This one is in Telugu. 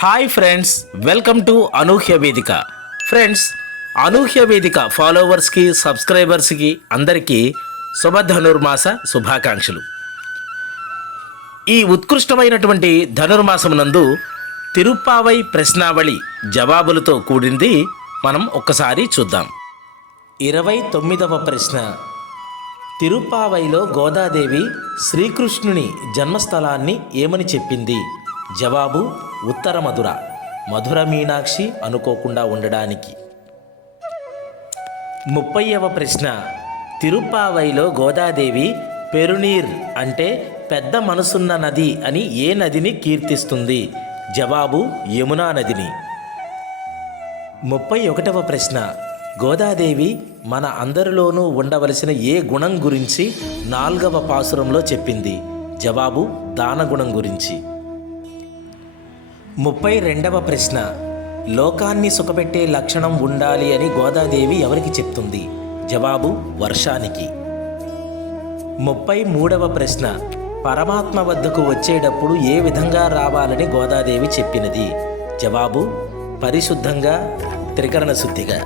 హాయ్ ఫ్రెండ్స్, వెల్కమ్ టు అనూహ్య వేదిక. ఫ్రెండ్స్, అనూహ్య వేదిక ఫాలోవర్స్కి, సబ్స్క్రైబర్స్కి అందరికీ శుభధనుర్మాస శుభాకాంక్షలు. ఈ ఉత్కృష్టమైనటువంటి ధనుర్మాసమునందు తిరుప్పావై ప్రశ్నావళి జవాబులతో కూడింది మనం ఒక్కసారి చూద్దాం. 29వ ప్రశ్న. తిరుప్పావైలో గోదాదేవి శ్రీకృష్ణుని జన్మస్థలాన్ని ఏమని చెప్పింది? జవాబు ఉత్తర మధుర. మధుర మీనాక్షి అనుకోకుండా ఉండడానికి. 30వ ప్రశ్న. తిరుప్పావైలో గోదాదేవి పెరునీర్ అంటే పెద్ద మనసున్న నది అని ఏ నదిని కీర్తిస్తుంది? జవాబు యమునా నదిని. 31వ ప్రశ్న. గోదాదేవి మన అందరిలోనూ ఉండవలసిన ఏ గుణం గురించి 4వ పాసురంలో చెప్పింది? జవాబు దానగుణం గురించి. 32వ ప్రశ్న. లోకాన్ని సుఖపెట్టే లక్షణం ఉండాలి అని గోదాదేవి ఎవరికి చెప్తుంది? జవాబు వర్షానికి. 33వ ప్రశ్న. పరమాత్మ వద్దకు వచ్చేటప్పుడు ఏ విధంగా రావాలని గోదాదేవి చెప్పినది? జవాబు పరిశుద్ధంగా, త్రికరణ శుద్ధిగా.